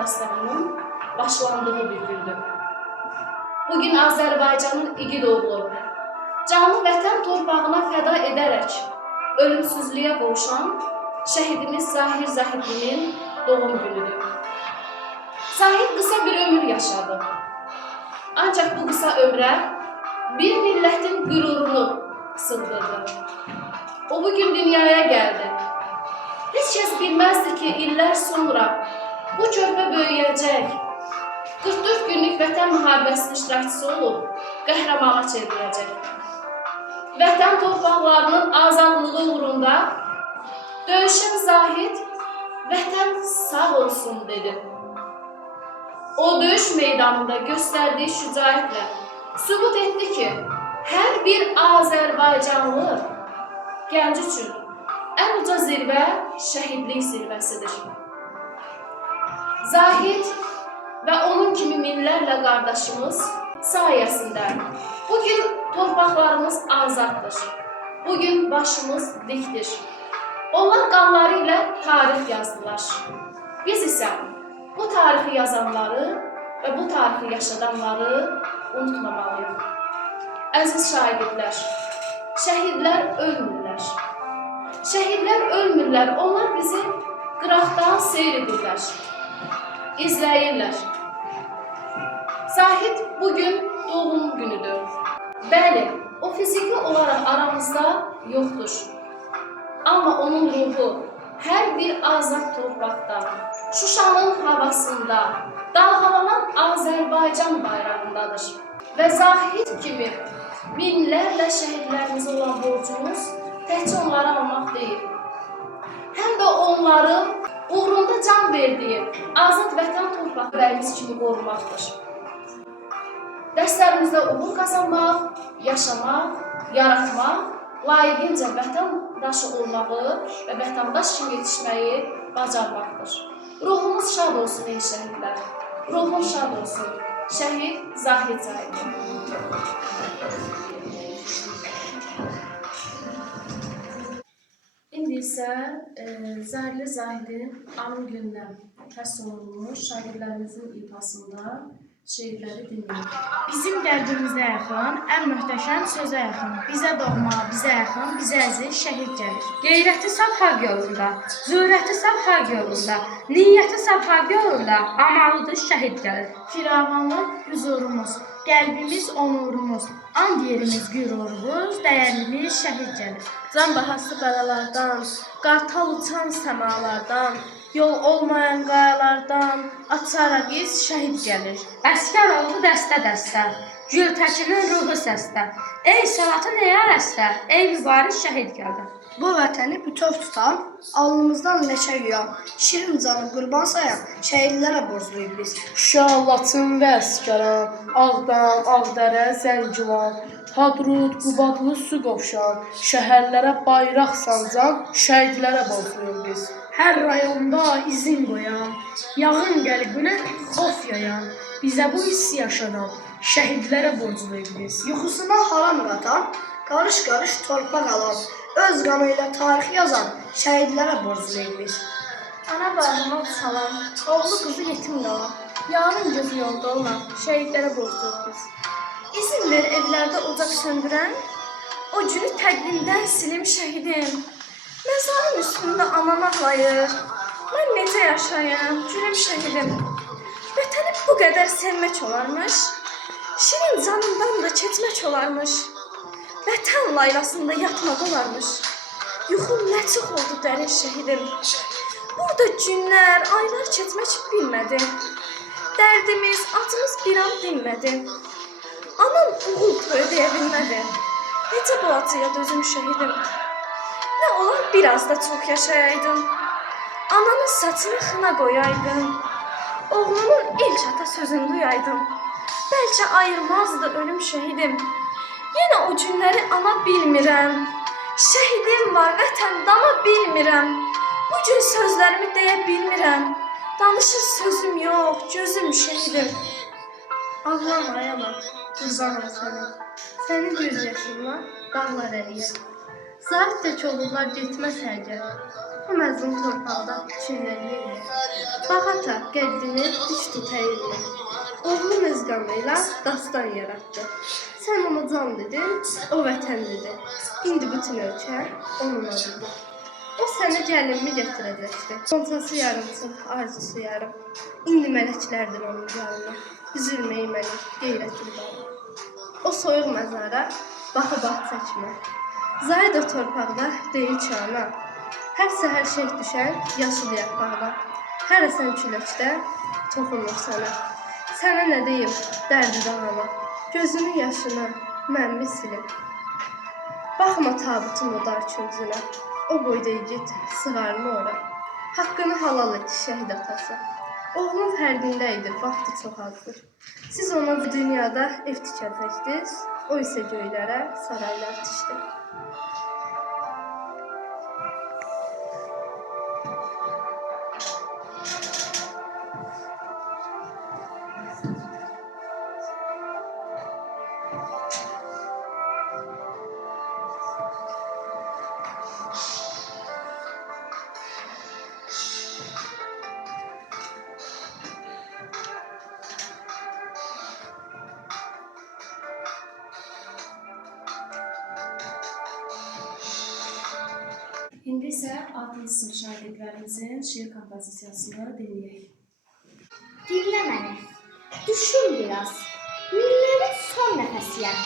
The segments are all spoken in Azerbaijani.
dastanının başlandığı bir gündür. Bugün Azərbaycanın igid oğlu, canı vətən torpağına fəda edərək ölümsüzlüyə qovuşan şəhidimiz Zahir Zahidlinin doğum günüdür. Zahid qısa bir ömür yaşadı. Ancaq bu qısa ömrə bir millətin qürurunu sığdırdı. O bugün dünyaya gəldi. Heç kəs bilməzdi ki, illər sonra bu körpə böyüyəcək, 44 günlük vətən müharibəsinin iştirakçısı olub, qəhrəmana çevriləcək. Vətən torpaqlarının azadlığı uğrunda döyüşən Zahid, vətən sağ olsun dedi. O döyüş meydanında göstərdiyi şücaətlə sübut etdi ki, hər bir Azərbaycanlı gənc üçün ən uca zirvə şəhidlik zirvəsidir. Zahid və onun kimi minlərlə qardaşımız sayəsində bugün torpaqlarımız azaddır. Bugün başımız dikdir. Onlar qanları ilə tarix yazdılar. Biz isə bu tarixi yazanları və bu tarixi yaşadanları unutmamalıyıq. Əziz şahidlər, şəhidlər ölmürlər. Şəhidlər ölmürlər, onlar bizi qıraqdan seyr edirlər, izləyirlər. Zahid bugün doğum günüdür. Bəli, o fiziki olaraq aramızda yoxdur. Amma onun ruhu hər bir azad torpaqda, Şuşanın havasında, dalğalanan Azərbaycan bayrağındadır. Və Zahid kimi minlərlə şəhidlərimizə olan borcumuz təkcə onları almaq deyil. Həm də onların uğrunda can verdiyi azad vətən torpaqlarımız kimi qorumaqdır. Dərslərimizdə uğur qazanmaq, yaşamaq, yaratmaq, layiqincə vətəndaşı olmağı və vətəndaş kimi yetişməyi bacarmaqdır. Ruhumuz şad olsun ey şəhidlər. Ruhum şad olsun. Şəhid Zahid Zahid. İndi isə Zahirli Zahidin anım gündən həsr olunmuş şagirdlərimizin ifasında şeirləri dinləyək. Bizim qəlbimizə yaxın, ən möhtəşəm sözə yaxın. Bizə doğma, bizə yaxın, bizə əziz şəhid gəlir. Qeyrəti saf haqq yolunda, zürəti saf haqq yolunda, niyyəti saf haqq yolunda, amalıdır şəhid gəlir. Firavanlıq hüzurumuz, qəlbimiz onurumuz, and yerimiz qürurumuz, dəyərlimiz şəhid gəlir. Can bahası bəlalardan, qartal uçan səmalardan, yol olmayan qayalardan açaraq iz şəhid gəlir. Əskər oldu dəstə-dəstə, Gültəkinin ruhu səsdə. Ey salatın eyarəstə, ey mübarək şəhid gəldi. Bu vətəni bütöv tutan, alnımızdan leçə yuyan, şirin canı qurban sayan şəhidlərə borcluyuz biz. Şuşa, Laçın və Əskəran, Ağdam, Ağdərə, Zəngilan, Hadrut, Qubadlı, su qovşan, şəhərlərə bayraq sancan, şəhidlərə borcluyuz biz. Hər rayonda izin qoyan, yağın qəlbinə xof yayan, bizə bu hissi yaşadan, şəhidlərə borcluyuz biz. Yuxusuna haram qatan, qarış-qarış torpaq alan, öz qanı ilə tarix yazan şəhidlərə borcluyuz biz. Ana bağrıma salan, oğlu qızı yetim qalan, yarın gözü yolda olan şəhidlərə borcluyuz biz. İzin ver evlərdə ocaq söndürən, o günü təqvimdən silim şəhidim. Məzarın üstündə anan ağlayır, mən necə yaşayım, gülüm şəhidim. Vətəni bu qədər sevmək olarmış, şirin canından da keçmək olarmış. Vətən laylasında yatmaq olarmış, yuxum nə çox oldu dərin şəhidim. Burada günlər, aylar keçmək bilmədi, dərdimiz, acımız bir an dinmədi. Anam uğul toyu deyə bilmədi, necə bu acıya dözüm şəhidim. Nə olar biraz da çox yaşayaydım, ananın saçını xına qoyaydım, oğlunun ilk ata sözünü duyaydım, bəlkə ayırmazdı ölüm şəhidim. Yenə o günləri ana bilmirəm, şəhidim var vətən dana bilmirəm, bugün sözlərimi deyə bilmirəm, danışır sözüm yox, gözüm şəhidim. Ağlama ayama, qurbanım sənə, sənin göz yaşınla dağlar əriyər. Zahid tək olurlar getməz hərgah. Bu məzlum torpaqda çinlənir. Bax ata, qəddini diş tutayırlar. Oğlum öz qanıyla dastan yaratdı. Sən ona can dedin, o vətən dedi. İndi bütün ölkə onun adıdır. O sənə gəlinimi gətirəcəkdi. Qontası yarımsın, arzusu yarım. İndi mələklərdir onun gəlini. Üzülməyi mənim qeyrətli bağım. O soyuq məzara baxa-bax çəkmə. Zahid o torpaqda deyil ki ana. Hər səhər şeyh düşən yaşıl yarpaqlar. Hər əsən küləkdə toxunur sənə. Sənə nə deyim, dərdi dağama. Gözünün yaşını mənmi silim. Baxma tabutun o dar küncünə. O boyda igid sığarlı ora. Haqqını halal et şəhid atası. Oğlun fərdində idi, vaxtı çox azdır. Siz ona bu dünyada ev tikəcəkdiniz, o isə göylərə saraylar tikdi. İndi isə 6. sinif şagirdlərimizin şiir kompozisiyasını dinləyək. Dinlə məni, düşün biraz, millərin son nəfəsiyəm.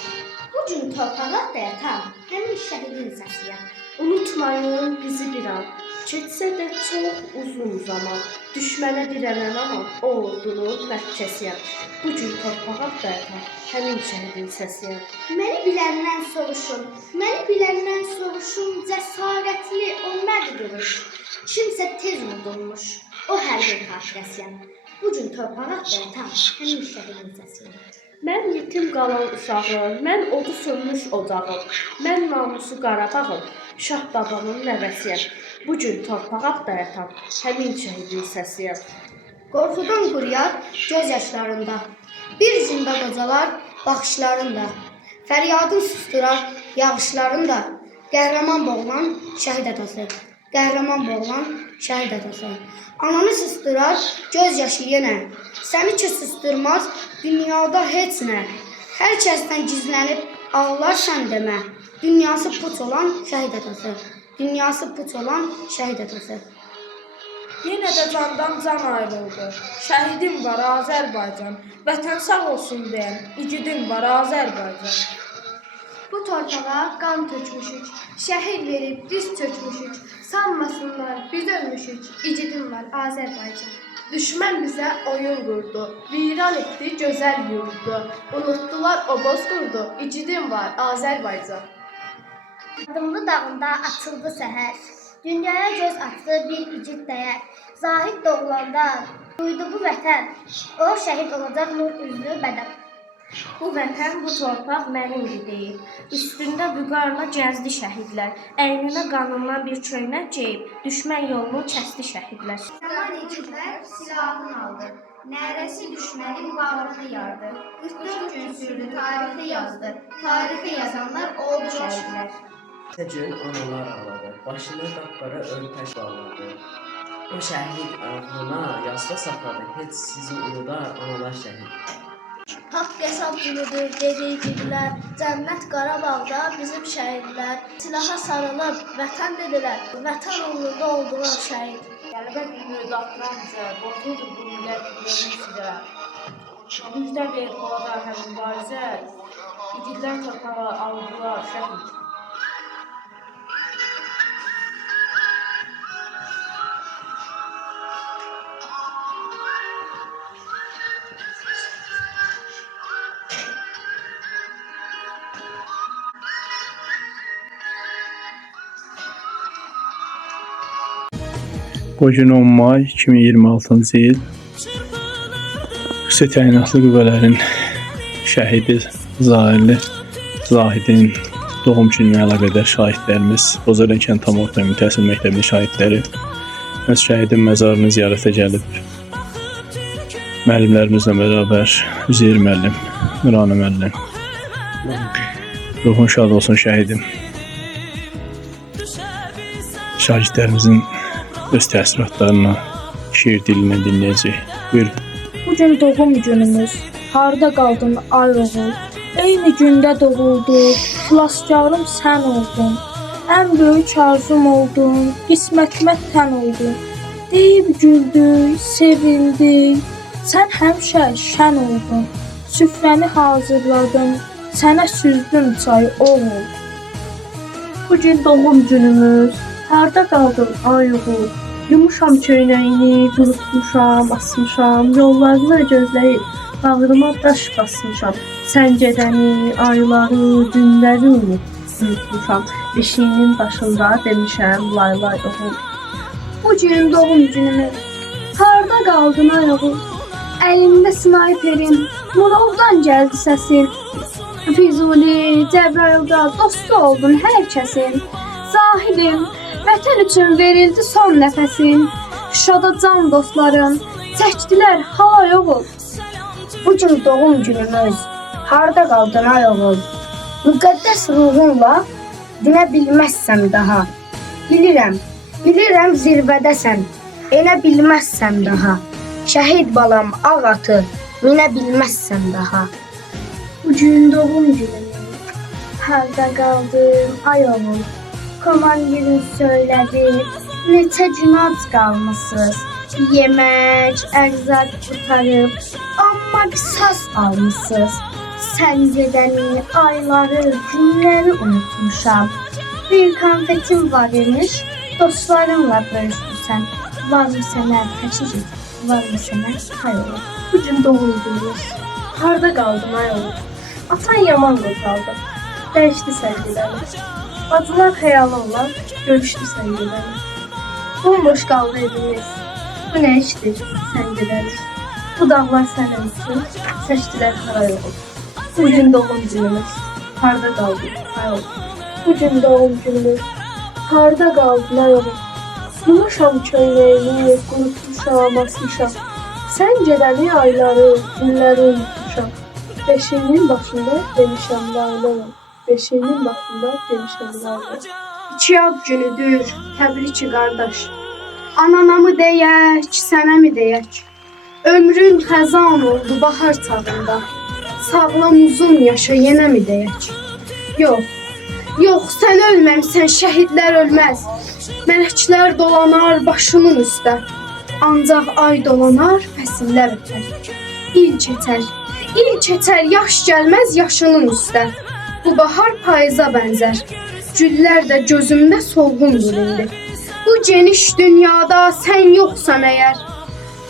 Bu gün torpağa dayatam, həmin şəhidin səsiyəm. Unutmayın bizi bir an, keçsə də çox uzun zaman. Düşmənə dirənən ama o ordunun məhkəsiyəm. Bu gün torpağa dayatam, həmin şəhidin səsiyəm. Məni biləndən soruşun, cəsarətli o məd duruş. Kimsə tez vurulmuş, o hər bir xatirəsiyəm. Bu gün torpağa dayatam, həmin şəhidin səsiyəm. Mən yetim qalan uşağım, mən odu sönmüş ocağım. Mən namusu Qarabağım, Şah babamın nəvəsiyəm. Bu gün torpağa dayatam, həmin şəhidin səsiyəm. Qorxudan quruyar göz yaşlarında, bir zində qocalar baxışlarında. Fəryadın susturar yağışlarında, qəhrəman boğulan şəhid atası. Qəhrəman boğulan şəhid atası. Ananı susturar göz yaşı yenə, səni ki susturmaz dünyada heç nə. Hər kəsdən gizlənib ağlarsan demə, dünyası puç olan şəhid atası. Dünyası puç olan şəhid atası. Yenə də candan can ayrıldı. Şəhidim var Azərbaycan. Vətən sağ olsun deyən igidim var Azərbaycan. Bu torpağa qan tökmüşük, şəhid verib diz çökmüşük. Sanmasınlar biz ölmüşük, igidim var Azərbaycan. Düşmən bizə oyun qurdu, viran etdi gözəl yurdu. Unutdular o bozqurdu, igidim var Azərbaycan. Adımlı dağında açıldı səhər, dünyaya göz atdı bir igid dəyər. Zahid doğulanda duydu bu vətən, o şəhid olacaq nur üzlü bədən. Bu vətən, bu torpaq mənimdir deyib. Üstündə vüqarla gəzdi şəhidlər. Əyninə qanından bir köynək geyib, düşmən yolunu kəsdi şəhidlər. Zaman igidlər silahını aldı, nərəsi düşmənin bağrını yardı. 44 gün sürdü tarixi yazdı, tarixi yazanlar oldu şəhidlər. Ertə gün analar ağladı, başını qapqara örtək bağladı. O şəhid ağlına yasda saxladı, heç sizi unudar analar şəhid. Haqq hesab günüdür, dedilər, cənnət Qarabağda bizim şəhidlər. Silaha sarılıb vətən dedilər, vətən uğrunda oldular şəhid. Qələbə günü atdıran bizə, qorxudur bu millət görmüş sizə. Müjdə ver polada həmin mübarizə, igidlər torpağa aldılar şəhid. Bugün 10 may 2026-cı il Xüsusi təyinatlı qüvvələrin şəhidi Zahidin doğum gününə əlaqədar şahidlərimiz Bozoryan kənd tam orta ümumi təhsil məktəbinin şahidləri öz şəhidin məzarını ziyarətə gəlib. Müəllimlərimizlə bərabər Üzeyir müəllim, Nurani müəllim. Ruhun şad olsun şəhidim. şagirdlərimizin öz təəssüratlarını şiir dilinə dinləyəcək. Buyurun. Bugün doğum günümüz. Harda qaldın ay oğul? Eyni gündə doğulduq. Xilaskarım sən oldun. Ən böyük arzum oldun. Qismətimə tən oldun. Deyib güldük, sevindik. Sən həmişə şən oldun. Süfrəni hazırladım. Sənə süzdüm çay oğul. Bugün doğum günümüz. Harda qaldın ay oğul? Yumuşam köynəyini, qurutmuşam, asmışam, yollarını gözləyib, bağrıma daş basmışam. Sən gedəni, ayları, günləri unutmuşam. Eşiyinin başında demişəm, lay lay oğul. Bugün doğum günümüz. Harda qaldın ay oğul? Əlimdə snayperim, Murovdan gəldi səsin. Füzuli, Cəbrayılda dostu oldun hər kəsin. Zahidim, vətən üçün verildi son nəfəsin. Şuşada can dostlarım, çəkdilər halay oğul. Bugün doğum günümüz. Harda qaldın ay oğul? Müqəddəs ruhunla dinə bilməzsəm daha. Bilirəm zirvədəsən, enə bilməzsəm daha. Şəhid balam ağ atı, minə bilməzsəm daha. Bugün doğum günümüz. Harda qaldın ay oğul? Komandirin söylədi, neçə gün ac qalmısınız. Yemək, ərzaq qutarıb, amma qisas almısınız. Sən gedəni, ayları, günləri unutmuşam. Bir konfetim var imiş, dostlarınla bölüşdürsən. Varmı sənə təşrik, varmı sənə hay olur. Bugün doğum günümüz. Harda qaldın ay oğul? Atan yaman qocaldı. Dəyişdi səngidəni. Bacılar xəyalı olan görüşdü səngidəni. Bomboş qaldı evimiz. Bu nə işdir səngidəni? Bu dağlar sənin üçün seçdilər haray oğul. Bugün doğum günümüz. Harda qaldın ay oğul? Bugün doğum günümüz. Harda qaldın ay oğul? Yumuşam köynəyini, qurutmuşam, asmışam. Sən gedəni ayları, günləri unutmuşam. Beşiğinin başında demişəm laylalam. Beşiğinin başında demişəm laylalam. İki ad günüdür, təbriki qardaş. Anana mı deyək, sənə mi deyək? Ömrün xəzan oldu bahar çağında. Sağlam uzun yaşa yenə mi deyək? Yox, sən ölməmsən, şəhidlər ölməz. Mələklər dolanar başımın üstə. Ancaq ay dolanar, fəsillər ötər. İl keçər, yaş gəlməz yaşının üstə. Bu bahar payıza bənzər. Güllər də gözümdə solğundur indi. Bu geniş dünyada sən yoxsan əgər.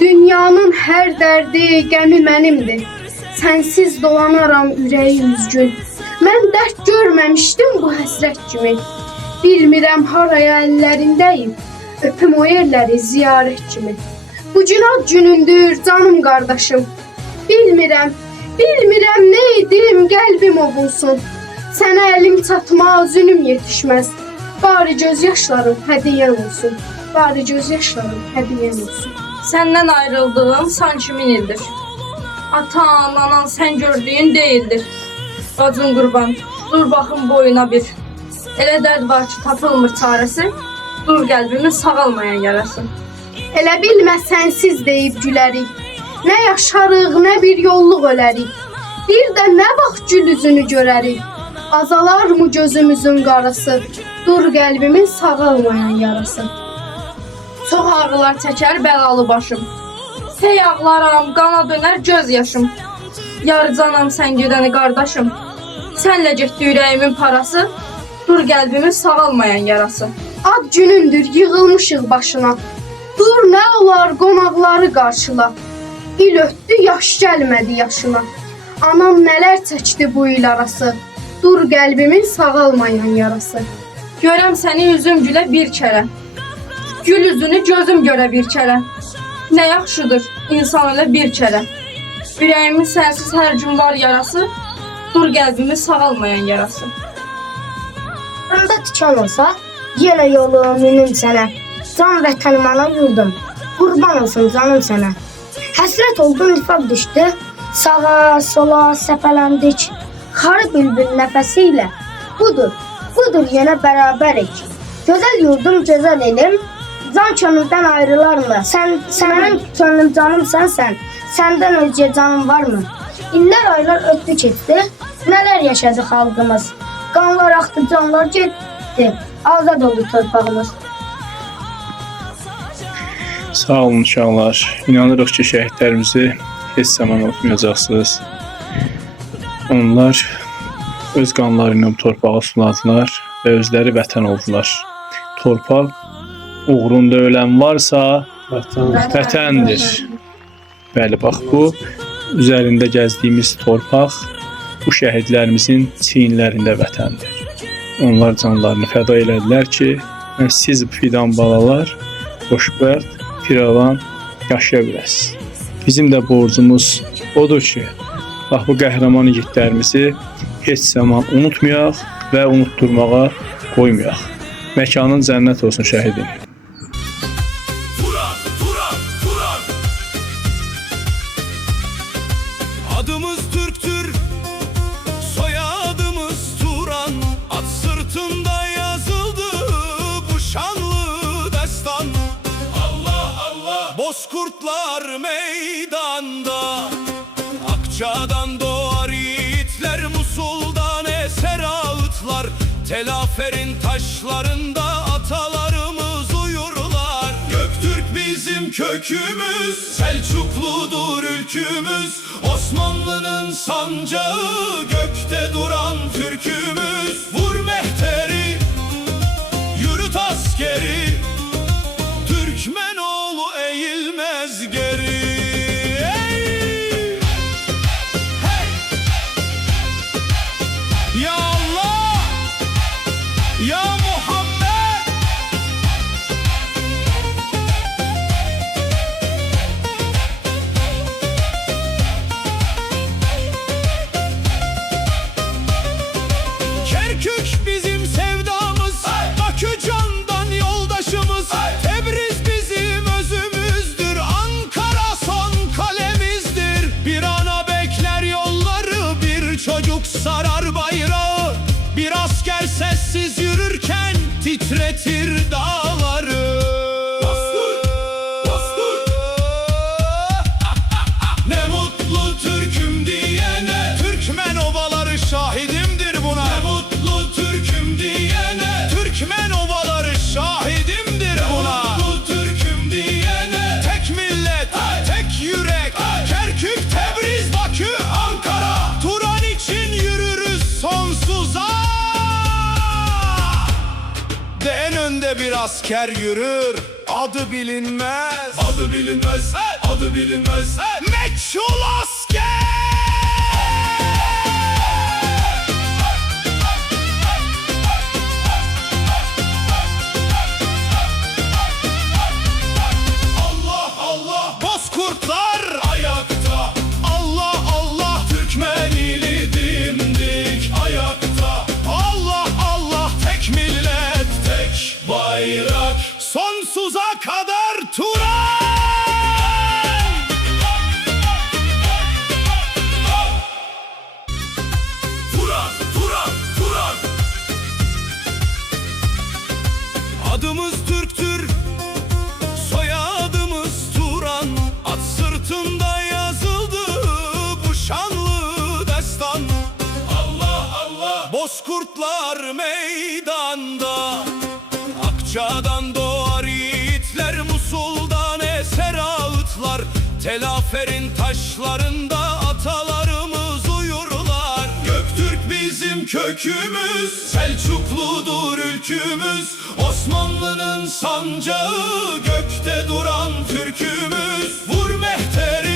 Dünyanın hər dərdi, qəmi mənimdir. Sənsiz dolanaram ürəyi üzgün. Mən dərd görməmişdim bu həsrət kimi. Bilmirəm haraya əllərindəyim. Öpüm o yerləri ziyarət kimi. Bugün ad günündür canım qardaşım. Bilmirəm nə edim, qəlbim ovulsun. Sənə əlim çatmaz, zülüm yetişməz. Bari göz yaşlarım hədiyyən olsun. Səndən ayrıldığım sanki min ildir. Atan, anan sən gördüyün deyildir. Bacın qurban, dur baxım boyuna bir. Elə dərd var ki, tapılmır çarəsi. Dur qəlbimin sağalmayan yarası. Elə bilmə sənsiz deyib gülərik. Nə yaşarıq, nə bir yolluq ölərik. Bir də nə vaxt gül üzünü görərik. Azalar mı gözümüzün qarası? Dur qəlbimin sağalmayan yarası. Çox ağrılar çəkər bəlalı başım. Hey ağlaram, qana dönər göz yaşım. Yarıcanam sən gedəni qardaşım. Sənlə getdi ürəyimin parası. Dur qəlbimin sağalmayan yarası. Ad günündür, yığılmışıq başına. Dur nə olar qonaqları qarşıla. İl ötdü, yaş gəlmədi yaşına. Anam nələr çəkdi bu il arası. Dur qəlbimin sağalmayan yarası. Görəm səni üzüm gülə bir kərə. Gül üzünü gözüm görə bir kərə. Nə yaxşıdır insan elə bir kərə. Ürəyimin sənsiz hər gün var yarası. Dur qəlbimin sağalmayan yarası. Onda tikan olsa, yenə yolum minim sənə. Can vətənim ana yurdum, qurban olsun canım sənə. Həsrət oldum, nifaq düşdü, sağa, sola səpələndik. Xarı bülbül nəfəsi ilə, budur yenə bərabərik. Gözəl yurdum, gözəl elim, can könüldən ayrılarmı? Sən mənim könlüm canımsan sən, səndən özgə canım varmı? İllər aylar ötdü keçdi, nələr yaşadı xalqımız. Qanlar axdı, canlar getdi, azad oldu torpağımız. Sağ olun uşaqlar. İnanırıq ki, şəhidlərimizi heç zaman unutmayacaqsınız. Onlar öz qanları ilə bu torpağı suladılar və özləri vətən oldular. Torpaq uğrunda ölən varsa vətəndir. Bəli, bax bu üzərində gəzdiyimiz torpaq bu şəhidlərimizin çiyinlərində vətəndir. Onlar canlarını fəda elədilər ki, siz fidan balalar xoşbəxt, firavan yaşaya biləsiniz. Bizim də borcumuz odur ki, bax bu qəhrəman igidlərimizi heç zaman unutmayaq və unutturmağa qoymayaq. Məkanın cənnət olsun şəhidin. Adımız Türktür, soyadımız Turan. At sırtında yazıldı bu şanlı destan. Allah Allah, bozkurtlar meydanda. Akçadan doğar yiğitler, Musul'dan eser ağıtlar. Telaferin taşlarında atalarımız uyurlar. Göktürk bizim kökümüz, Selçukludur ülkümüz. Osmanlı'nın sancağı, gökte duran Türkümüz. Vur mehteri, yürüt askeri, Türkmenoğlu eğilmez geri. Hey! Hey! Ya Allah! Ya Muhammed! Kerkük bizim sevdamız, Bakü candan yoldaşımız. Tebriz bizim özümüzdür, Ankara son kalemizdir. Bir ana bekler yolları, bir çocuk sarar bayrağı. Bir asker sessiz yürürken titretir dağları. Ne mutlu Türk'üm diyene, Türkmen obaları şahidimdir buna. Ne mutlu Türk'üm diyene, Türkmen obaları şahidimdir buna. Ne mutlu Türk'üm diyene, tek millet, tek yürek. Kerkük, Tebriz, Bakü, Ankara, Turan için yürürüz sonsuza. De en önde bir asker yürür, adı bilinmez. Adı bilinmez, adı bilinmez. Meçhul asker! Allah Allah, bozkurtlar ayakta. Allah Allah, Türkmen ili dimdik ayakta. Allah Allah, tek millet, tek bayrak. Sonsuza kadar Turan! Turan, Turan, Turan! Adımız Türktür, soyadımız Turan. At sırtında yazıldı bu şanlı destan. Allah Allah, bozkurtlar meydanda. Akçadan doğar yiğitler, Musul'dan eser ağıtlar. Telaferin taşlarında atalarımız uyurlar. Göktürk bizim kökümüz, Selçukludur ülkümüz. Osmanlı'nın sancağı, gökte duran Türkümüz. Vur mehteri,